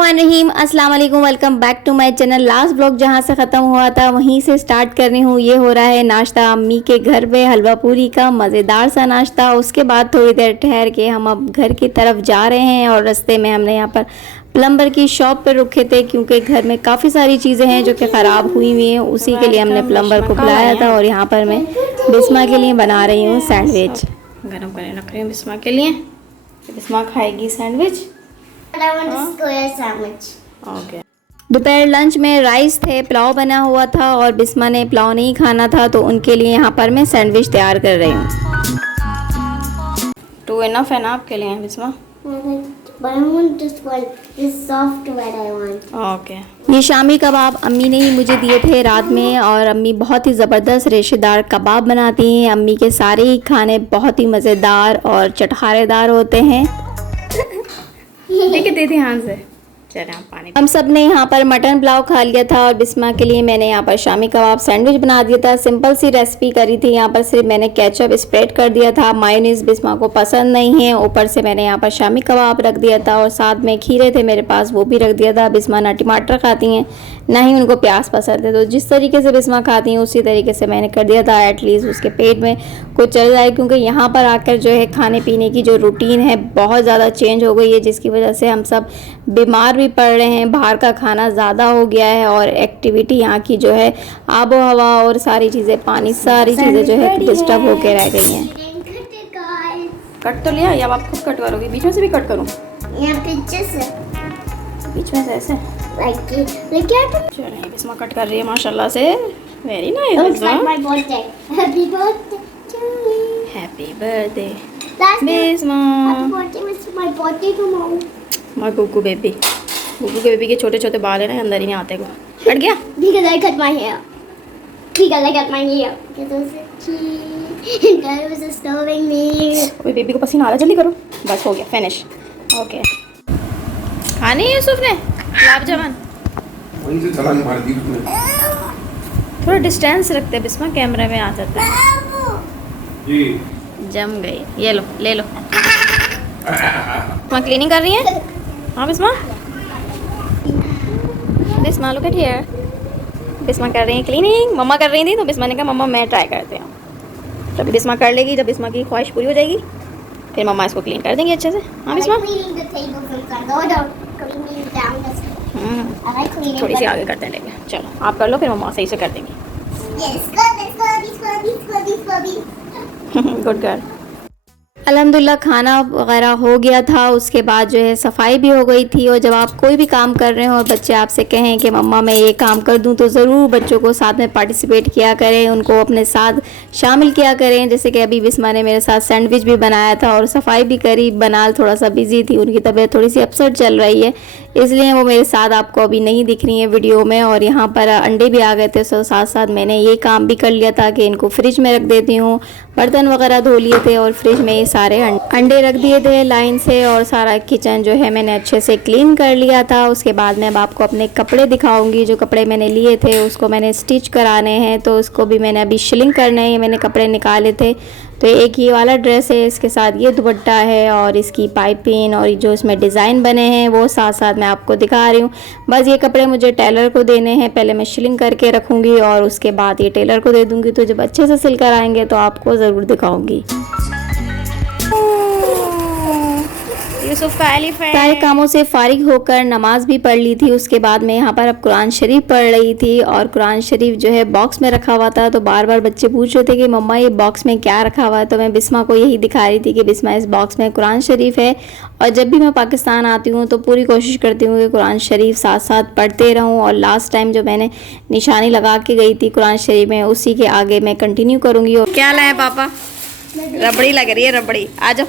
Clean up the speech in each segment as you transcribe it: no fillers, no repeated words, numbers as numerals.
बिस्मिल्लाहिर्रहमानिर्रहीम, अस्सलाम वालेकुम, welcome back to my channel. Last blog जहाँ से ख़त्म हुआ था वहीं से स्टार्ट कर रही हूँ। ये हो रहा है नाश्ता अम्मी के घर पे, हलवा पूरी का मज़ेदार सा नाश्ता। उसके बाद थोड़ी देर ठहर के हम अब घर की तरफ जा रहे हैं और रास्ते में हमने यहाँ पर प्लम्बर की शॉप पर रुके थे क्योंकि घर में काफ़ी सारी चीज़ें हैं जो कि ख़राब हुई हुई हैं। उसी के लिए हमने प्लम्बर को बुलाया था और यहाँ पर मैं बिस्मा के लिए बना रही हूँ सैंडविच। गरम करने रख रही हूँ बिस्मा के लिए। बिस्मा खाएगी सैंडविच। ओके। दोपहर लंच में राइस थे, पुलाव बना हुआ था और बिस्मा ने पुलाव नहीं खाना था तो उनके लिए यहाँ पर मैं सैंडविच तैयार कर रही हूँ। 2 इनफ है ना आपके लिए बिस्मा? ओके। ये शामी कबाब अम्मी ने ही मुझे दिए थे रात में और अम्मी बहुत ही ज़बरदस्त रेशेदार कबाब बनाती हैं। अम्मी के सारे ही खाने बहुत ही मज़ेदार और चटखारेदार होते हैं। देखिए दे हाथ से। चले हम पानी। हम सब ने यहाँ पर मटन पुलाव खा लिया था और बिस्मा के लिए मैंने यहाँ पर शामी कबाब सैंडविच बना दिया था। सिंपल सी रेसिपी करी थी। यहाँ पर सिर्फ मैंने केचप स्प्रेड कर दिया था। मायोनीज बिस्मा को पसंद नहीं है। ऊपर से मैंने यहाँ पर शामी कबाब रख दिया था और साथ में खीरे थे मेरे पास, वो भी रख दिया था। बिस्मा ना टमाटर खाती हैं ना ही उनको प्याज पसंद है, तो जिस तरीके से बिस्मा खाती हैं उसी तरीके से मैंने कर दिया था। एटलीस्ट उसके पेट में कुछ चल जाए, क्योंकि यहाँ पर आकर जो है खाने पीने की जो रूटीन है बहुत ज़्यादा चेंज हो गई है, जिसकी वजह से हम सब बीमार भी पड़ रहे हैं। बाहर का खाना ज़्यादा हो गया है और एक्टिविटी यहाँ की जो है आबो हवा और सारी चीज़ें, पानी, सारी चीज़ें जो है डिस्टर्ब होकर रह गई हैं। कट तो लिया या अब आप खुद कट करोगे? बीच में से भी कट करूँ? बीच में से ऐसे चलिए। बिस्मा कट कर रही है माशाल्लाह से। Very nice. Happy birthday Bisma. My गुगू बेबी। गुगू के बेबी के छोटे छोटे बाल है ना, अंदर ही नहीं आते। को कट गया? Because I cut my hair. Because I cut my hair. Because it was itchy. Dad was disturbing me. ओए बेबी को पसीना आ रहा है, जल्दी करो। बस हो गया, फिनिश। ओके। खानी है यूसुफ ने गुलाब जामुन? वहीं से छलांग मार दी उसने। थोड़ा डिस्टेंस रखते हैं बिस्मा, कैमरे में आ जाता है। जी जम गई। ये लो, ले लो। बिस्मा क्लीनिंग कर रही है? हाँ Bisma. Bisma look at here. Bisma कर रही है क्लीनिंग। मम्मा कर रही थी तो बिस्मा ने कहा मम्मा मैं ट्राई करते हैं। तभी बिस्मा कर लेगी। जब बिस्मा की ख्वाहिश पूरी हो जाएगी फिर मम्मा इसको क्लीन कर देंगी अच्छे से। हाँ बिस्मा। थोड़ी सी आगे करते हैं, ठीक है? चलो आप कर लो, फिर मम्मा सही से कर देंगी। Good girl. अल्हम्दुलिल्लाह खाना वगैरह हो गया था। उसके बाद जो है सफाई भी हो गई थी। और जब आप कोई भी काम कर रहे हो और बच्चे आपसे कहें कि मम्मा मैं ये काम कर दूं, तो ज़रूर बच्चों को साथ में पार्टिसिपेट किया करें, उनको अपने साथ शामिल किया करें। जैसे कि अभी बिस्मा ने मेरे साथ सैंडविच भी बनाया था और सफाई भी करी। बनाल थोड़ा सा बिजी थी, उनकी तबीयत थोड़ी सी अपसेट चल रही है, इसलिए वो मेरे साथ आपको अभी नहीं दिख रही है वीडियो में। और यहाँ पर अंडे भी आ गए थे, सो साथ साथ मैंने ये काम भी कर लिया था कि इनको फ्रिज में रख देती हूँ। बर्तन वगैरह धो लिए थे और फ्रिज में ये सारे अंडे रख दिए थे लाइन से। और सारा किचन जो है मैंने अच्छे से क्लीन कर लिया था। उसके बाद मैं अब आपको अपने कपड़े दिखाऊंगी। जो कपड़े मैंने लिए थे उसको मैंने स्टिच कराने हैं, तो उसको भी मैंने अभी शिलिंग करने हैं। मैंने कपड़े निकाले थे, तो एक ये वाला ड्रेस है, इसके साथ ये दुपट्टा है और इसकी पाइपिंग और जो इसमें डिज़ाइन बने हैं वो साथ साथ मैं आपको दिखा रही हूँ। बस ये कपड़े मुझे टेलर को देने हैं। पहले मैं शिलिंग करके रखूँगी और उसके बाद ये टेलर को दे दूँगी। तो जब अच्छे से सिल कर आएंगे तो आपको ज़रूर दिखाऊँगी। यूसुफ का एलिफेंट। सारे कामों से फारिग होकर नमाज भी पढ़ ली थी। उसके बाद मैं यहाँ पर अब कुरान शरीफ पढ़ रही थी और कुरान शरीफ जो है बॉक्स में रखा हुआ था। तो बार बार बच्चे पूछ रहे थे कि मम्मा ये बॉक्स में क्या रखा हुआ है, तो मैं बिस्मा को यही दिखा रही थी कि बिस्मा इस बॉक्स में कुरान शरीफ है। और जब भी मैं पाकिस्तान आती हूँ तो पूरी कोशिश करती हूँ कि कुरान शरीफ साथ साथ पढ़ते रहूँ। और लास्ट टाइम जो मैंने निशानी लगा के गई थी कुरान शरीफ में, उसी के आगे मैं कंटिन्यू करूँगी। और क्या लाए पापा? रबड़ी लग रही है, रबड़ी। आ जाओ।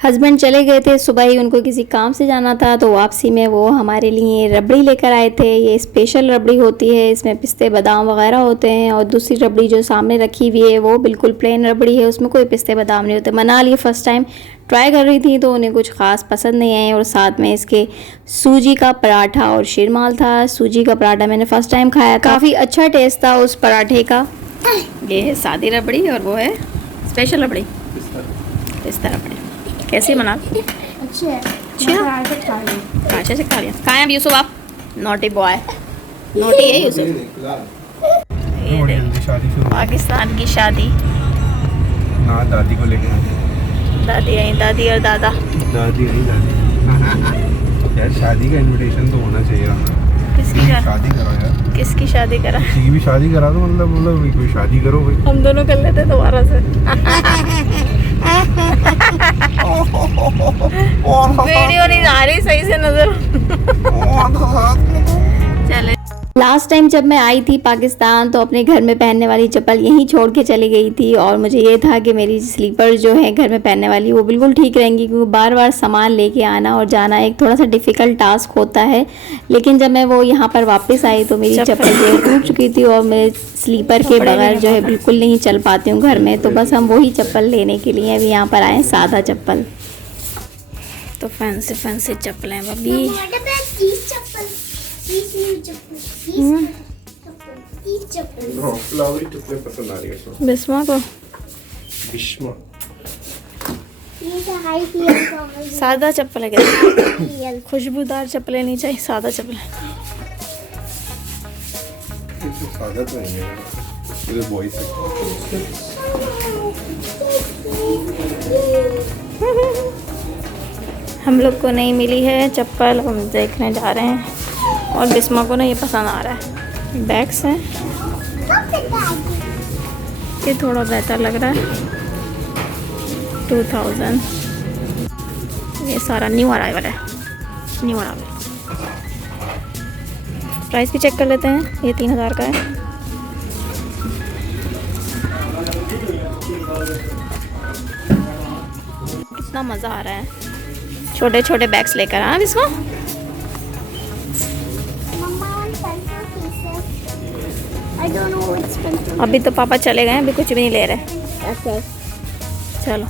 हस्बैंड चले गए थे सुबह ही, उनको किसी काम से जाना था, तो वापसी में वो हमारे लिए रबड़ी लेकर आए थे। ये स्पेशल रबड़ी होती है, इसमें पिस्ते बादाम वगैरह होते हैं। और दूसरी रबड़ी जो सामने रखी हुई है वो बिल्कुल प्लेन रबड़ी है, उसमें कोई पिस्ते बादाम नहीं होते। मनाल ये फ़र्स्ट टाइम ट्राई कर रही थी तो उन्हें कुछ ख़ास पसंद नहीं आए। और साथ में इसके सूजी का पराठा और शीरमाल था। सूजी का पराठा मैंने फ़र्स्ट टाइम खाया, काफ़ी अच्छा टेस्ट था उस पराठे का। ये है सादी रबड़ी और वो है स्पेशल रबड़ी, पिस्ता रबड़ी। कैसी बना? अच्छी है। अच्छे से खा लिया। कहाँ हैं अब यूसुफ आप? नोटी बॉय, नोटी है यूसुफ। ये देख, शादी शुरू। पाकिस्तान की शादी। ना दादी को लेके दादी आई, दादी और दादा। दादी नहीं दादी यार, शादी का इनविटेशन तो होना चाहिए। किसकी शादी करो यार, किसकी शादी करा? किसी की भी शादी करा दो, मतलब कोई शादी करो भाई। हम दोनों कर लेते दोबारा से। वीडियो नहीं आ रही सही से नजर। चले। लास्ट टाइम जब मैं आई थी पाकिस्तान तो अपने घर में पहनने वाली चप्पल यहीं छोड़ के चली गई थी, और मुझे ये था कि मेरी स्लीपर जो है घर में पहनने वाली वो बिल्कुल ठीक रहेंगी, क्योंकि बार बार सामान लेके आना और जाना एक थोड़ा सा डिफ़िकल्ट टास्क होता है। लेकिन जब मैं वो यहाँ पर वापस आई तो मेरी चप्पल जो है टूट चुकी थी, और मैं स्लीपर के बगैर जो है बिल्कुल नहीं चल पाती हूँ घर में। तो बस हम वही चप्पल लेने के लिए अभी यहाँ पर आए, सादा चप्पल। तो फैंसी फैंसी चप्पलें बबी। What about these chappals? These new chappals. These chappals. Flowery चप्पलें पसंद आ रही है इसको। बिस्मा को Bisma. These are high heels over सादा चप्पल है, here. खुशबूदार चप्पलें नहीं चाहिए, सादा चप्पलें। सादा तो नहीं है, ये बॉयज हम लोग को नहीं मिली है चप्पल, हम देखने जा रहे हैं। और बिस्मा को ना ये पसंद आ रहा है। बैग्स हैं, Look at that. ये थोड़ा बेहतर लग रहा है। 2000, ये सारा न्यू अराइवल है, न्यू अराइवल। प्राइस भी चेक कर लेते हैं। ये 3000 का है। कितना मज़ा आ रहा है छोटे छोटे बैग्स लेकर। हाँ Bisma, Mama wants pencil pieces. I don't know which pencil. अभी तो पापा चले गए हैं, अभी कुछ भी नहीं ले रहे। Okay. चलो।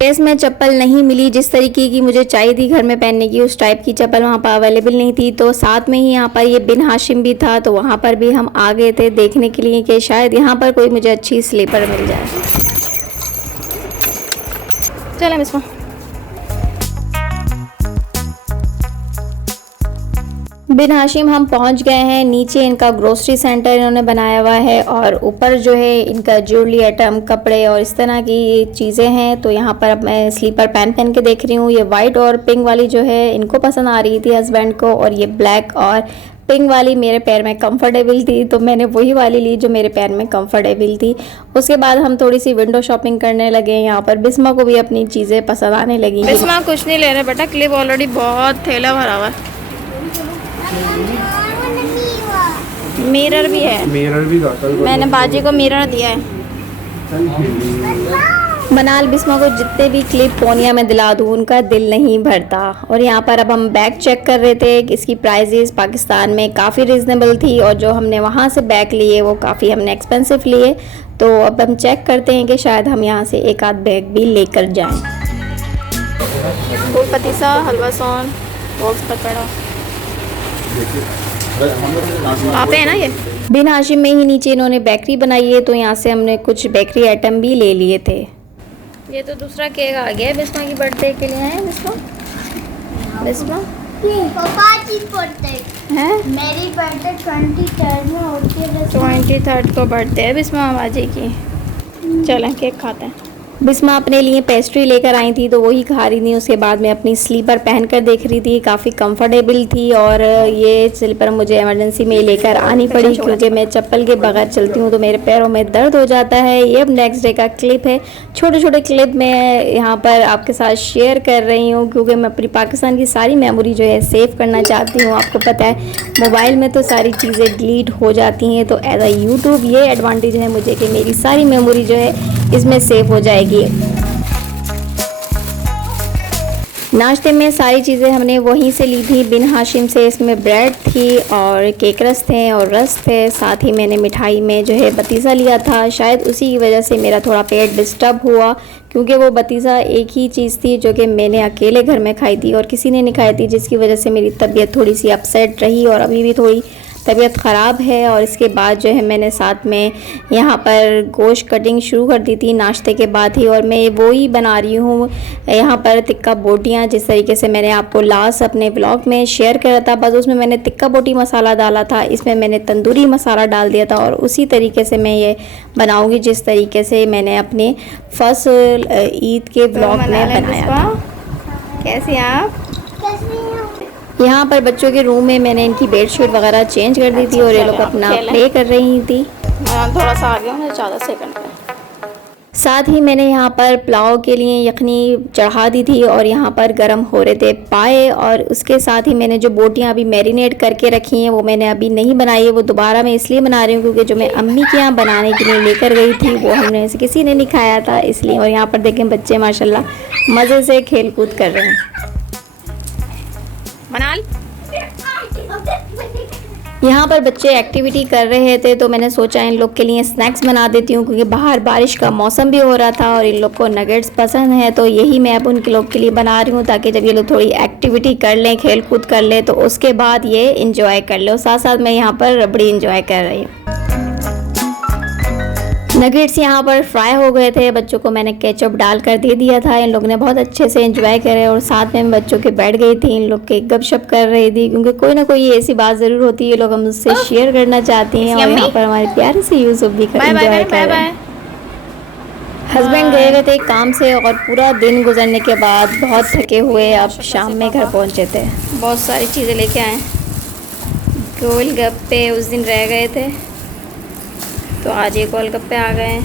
केस में चप्पल नहीं मिली जिस तरीके की मुझे चाहिए थी घर में पहनने की, उस टाइप की चप्पल वहाँ पर अवेलेबल नहीं थी। तो साथ में ही यहाँ पर ये बिन हाशिम भी था, तो वहाँ पर भी हम आ गए थे देखने के लिए कि शायद यहाँ पर कोई मुझे अच्छी स्लीपर मिल जाए। चलें बिस्मा। बिन हाशिम हम पहुंच गए हैं। नीचे इनका ग्रोसरी सेंटर इन्होंने बनाया हुआ है, और ऊपर जो है इनका ज्वेलरी आइटम, कपड़े और इस तरह की चीज़ें हैं। तो यहाँ पर अब मैं स्लीपर पहन के देख रही हूँ। ये वाइट और पिंक वाली जो है इनको पसंद आ रही थी हस्बैंड को, और ये ब्लैक और पिंक वाली मेरे पैर में कंफर्टेबल थी, तो मैंने वही वाली ली जो मेरे पैर में कंफर्टेबल थी। उसके बाद हम थोड़ी सी विंडो शॉपिंग करने लगे। यहाँ पर बिस्मा को भी अपनी चीज़ें पसंद आने लगी। बिस्मा कुछ नहीं ले रहे बेटा, क्लिप ऑलरेडी बहुत थैला भरा हुआ है। मिरर भी है, मिरर भी दाखिल मैंने बाजी को मिरर दिया है। मनाल बिस्मा को जितने भी क्लिप पोनिया में दिला दूँ उनका दिल नहीं भरता। और यहाँ पर अब हम बैग चेक कर रहे थे कि इसकी प्राइजेस पाकिस्तान में काफ़ी रिजनेबल थी, और जो हमने वहाँ से बैग लिए वो काफ़ी हमने एक्सपेंसिव लिए। तो अब हम चेक करते हैं कि शायद हम यहाँ से एक आध बैग भी लेकर जाएं। फूल पतीसा, हलवा सोन, बॉक्स पकड़ा, आते हैं ना ये। बिन हाशिम में ही नीचे इन्होंने बेकरी बनाई है, तो यहाँ से हमने कुछ बेकरी आइटम भी ले लिए थे। ये तो दूसरा केक आ गया है बिस्मा की बर्थडे के लिए। है बिस्मा, बिस्मा पापा की बर्थडे है, मेरी बर्थडे 23rd में होती है। 23rd को बर्थडे है बिस्मा बाजी की। चलें केक खाते हैं। बिस्मा अपने लिए पेस्ट्री लेकर आई थी, तो वही खा रही थी। उसके बाद मैं अपनी स्लीपर पहनकर देख रही थी, काफ़ी कंफर्टेबल थी। और ये स्लीपर मुझे इमरजेंसी में लेकर आनी पड़ी, क्योंकि मैं चप्पल के बगैर चलती हूँ तो मेरे पैरों में दर्द हो जाता है। ये अब नेक्स्ट डे का क्लिप है। छोटे छोटे क्लिप मैं यहाँ पर आपके साथ शेयर कर रही हूँ, क्योंकि मैं अपनी पाकिस्तान की सारी मेमोरी जो है सेव करना चाहती हूँ। आपको पता है मोबाइल में तो सारी चीज़ें डिलीट हो जाती हैं, तो एज अ यूट्यूब ये एडवांटेज है मुझे कि मेरी सारी मेमोरी जो है इसमें सेव हो जाएगी। नाश्ते में सारी चीज़ें हमने वहीं से ली थी बिन हाशिम से। इसमें ब्रेड थी और केक रस थे और रस थे। साथ ही मैंने मिठाई में जो है बतीसा लिया था। शायद उसी की वजह से मेरा थोड़ा पेट डिस्टर्ब हुआ, क्योंकि वो बतीसा एक ही चीज़ थी जो कि मैंने अकेले घर में खाई थी और किसी ने नहीं खाई थी, जिसकी वजह से मेरी तबीयत थोड़ी सी अपसेट रही और अभी भी थोड़ी तबीयत ख़राब है। और इसके बाद जो है मैंने साथ में यहाँ पर गोश्त कटिंग शुरू कर दी थी नाश्ते के बाद ही। और मैं वही बना रही हूँ यहाँ पर टिक्का बोटियाँ, जिस तरीके से मैंने आपको लास्ट अपने ब्लॉग में शेयर करा था। बस उसमें मैंने टिक्का बोटी मसाला डाला था, इसमें मैंने तंदूरी मसाला डाल दिया था। और उसी तरीके से मैं ये बनाऊँगी जिस तरीके से मैंने अपने फर्स्ट ईद के ब्लॉग में बनाया था। कैसे आप? यहाँ पर बच्चों के रूम में मैंने इनकी बेडशीट वगैरह चेंज कर दी थी और ये लोग अपना प्ले कर रही थी। थोड़ा सा आ गया मुझे 14 सेकंड में। साथ ही मैंने यहाँ पर पुलाव के लिए यखनी चढ़ा दी थी और यहाँ पर गरम हो रहे थे पाए। और उसके साथ ही मैंने जो बोटियाँ अभी मैरिनेट करके रखी हैं वो मैंने अभी नहीं बनाई है, वो दोबारा मैं इसलिए बना रही हूँ क्योंकि जो मैं अम्मी के यहाँ बनाने के लिए लेकर गई थी वो हमने से किसी ने नहीं खाया था इसलिए। और यहाँ पर देखें बच्चे माशाल्लाह मज़े से खेल कूद कर रहे हैं। मनाल यहाँ पर बच्चे एक्टिविटी कर रहे थे तो मैंने सोचा इन लोग के लिए स्नैक्स बना देती हूँ क्योंकि बाहर बारिश का मौसम भी हो रहा था और इन लोग को नगेट्स पसंद है। तो यही मैं अब उनके लोग के लिए बना रही हूँ ताकि जब ये लोग थोड़ी एक्टिविटी कर लें, खेल कूद कर लें, तो उसके बाद ये इंजॉय कर लें। साथ साथ मैं यहाँ पर रबड़ी इंजॉय कर रही हूँ। नगेट्स यहाँ पर फ्राई हो गए थे, बच्चों को मैंने केचप डालकर दे दिया था। इन लोगों ने बहुत अच्छे से एंजॉय करे और साथ में मैं बच्चों के बैठ गई थी, इन लोग के गपशप कर रही थी क्योंकि कोई ना कोई ऐसी बात ज़रूर होती है लोग हम उससे शेयर करना चाहती हैं। और यहाँ पर हमारे प्यारे से यूसुफ भी एंजॉय कर रहे हैं। हस्बैंड गए हुए थे काम से और पूरा दिन गुजरने के बाद बहुत थके हुए अब शाम में घर पहुँचे थे। बहुत सारी चीज़ें लेके आए। गोलगप्पे उस दिन रह गए थे तो आज ये गोलगप्पे आ गए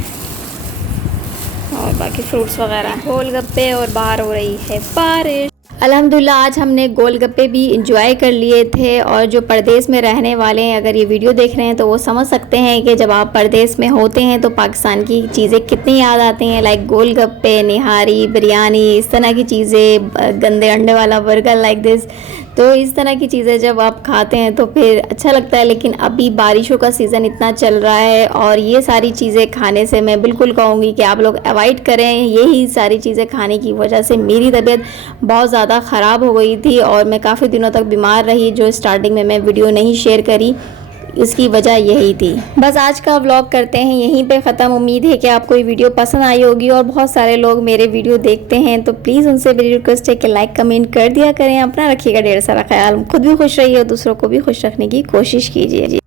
और बाकी फ्रूट्स वगैरह। गोलगप्पे और बाहर हो रही है बारिश। अल्हम्दुलिल्लाह आज हमने गोलगप्पे भी इंजॉय कर लिए थे। और जो परदेश में रहने वाले हैं अगर ये वीडियो देख रहे हैं तो वो समझ सकते हैं कि जब आप परदेश में होते हैं तो पाकिस्तान की चीज़ें कितनी याद आती हैं, लाइक गोलगप्पे, निहारी, बिरयानी, इस तरह की चीज़ें, गंदे अंडे वाला बर्गर लाइक दिस। तो इस तरह की चीज़ें जब आप खाते हैं तो फिर अच्छा लगता है। लेकिन अभी बारिशों का सीज़न इतना चल रहा है और ये सारी चीज़ें खाने से मैं बिल्कुल कहूँगी कि आप लोग अवॉइड करें। यही सारी चीज़ें खाने की वजह से मेरी तबीयत बहुत ज़्यादा ख़राब हो गई थी और मैं काफ़ी दिनों तक बीमार रही, जो स्टार्टिंग में मैं वीडियो नहीं शेयर करी इसकी वजह यही थी। बस आज का व्लॉग करते हैं यहीं पे ख़त्म। उम्मीद है कि आपको ये वीडियो पसंद आई होगी और बहुत सारे लोग मेरे वीडियो देखते हैं तो प्लीज़ उनसे मेरी रिक्वेस्ट है कि लाइक कमेंट कर दिया करें। अपना रखिएगा ढेर सारा ख्याल, खुद भी खुश रहिए और दूसरों को भी खुश रखने की कोशिश कीजिए।